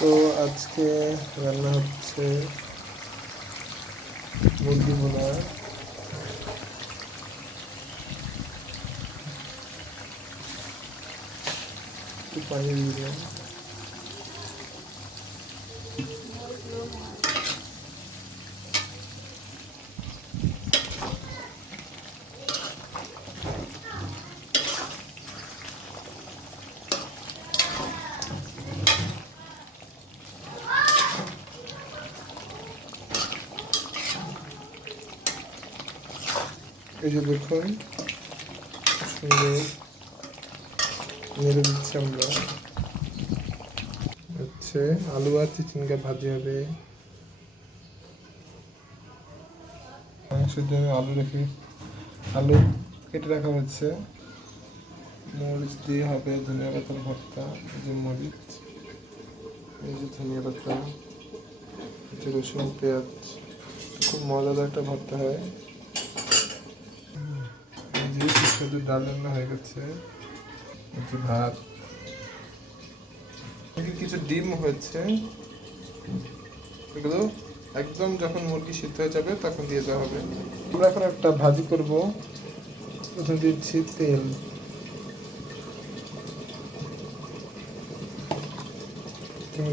তো আজকে রান্না হচ্ছে মুরগি ভুনা। একটু পানি দিলাম। এই যে দেখুন, সুন্দর নেড়ে দিচ্ছি আমরা। হচ্ছে আলু আর চিচিঙ্গা ভাজি হবে। মাংসের জন্য আলু কেটে রাখা হচ্ছে। মরিচ দিয়ে হবে ধনিয়া পাতার ভর্তা। এই যে মরিচ, এই যে ধনিয়া পাতা, এই যে রসুন পেঁয়াজ। খুব মজাদার একটা ভর্তা হয়। এই যে সুস্বাদু ডাল রান্না হয়ে গেছে। একটু ভাত, কিছু ডিম হয়েছে। এগুলো একদম যখন মুরগি সিদ্ধ হয়ে যাবে তখন দিয়ে দেওয়া হবে। আমরা এখন একটা ভাজি করব। প্রথমে দিচ্ছি তেল,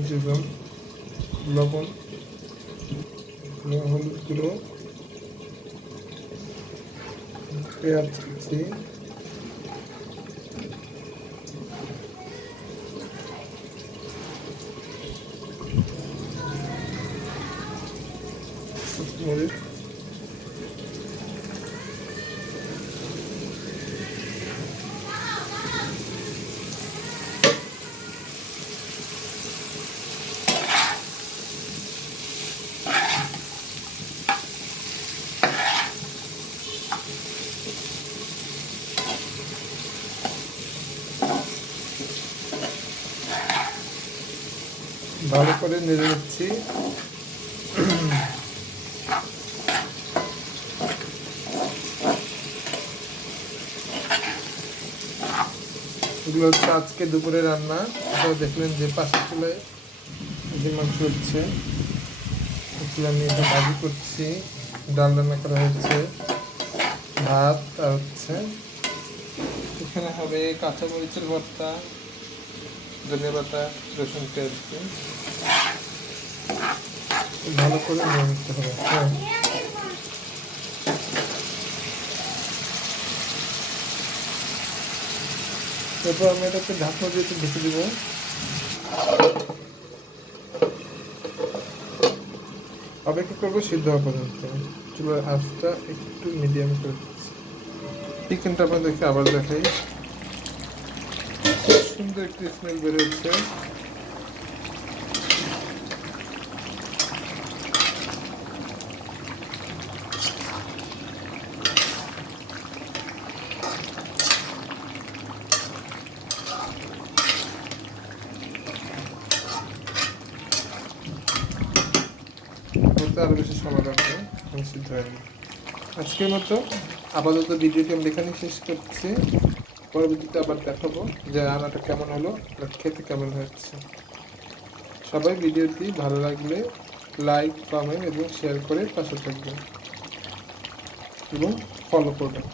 দিলাম লবণ, হলুদ গুঁড়ো, পেঁয়াজ কুচি, মরিচ, ভালো করে নেড়ে নিচ্ছি। এগুলো হচ্ছে আজকে দুপুরে রান্না। আপনারা দেখলেন যে পাশের চুলায় যে মাংস হচ্ছে, আমি এটা ভাজি করছি। ডাল রান্না করা হচ্ছে, ভাত, আর হচ্ছে এখানে হবে কাঁচা মরিচের ভর্তা, ধনিয়া পাতা, রসুন পেঁয়াজ দিয়ে ভালো করে নিয়ে নিতে হবে। হ্যাঁ, তারপর আমি এটাকে ঢাকনা দিয়ে ঢেকে দিব। অপেক্ষা করবো সিদ্ধ হওয়া পর্যন্ত। চুলার আঁচটা একটু মিডিয়াম করে দিচ্ছি। চিকেনটা আপনাদেরকে আবার দেখাই। সুন্দর একটি স্মেল বের হচ্ছে। আরো বেশি সময় লাগবে, সিদ্ধ হয়নি। আজকের মতো আপাতত ভিডিওটি আমি এখানেই শেষ করছি। পরবর্তীতে আবার দেখাবো যে রান্নাটা কেমন হলো, খেতে কেমন হচ্ছে। সবাই ভিডিওটি ভালো লাগলে লাইক, কমেন্ট এবং শেয়ার করে পাশে থাকবেন এবং ফলো করবেন।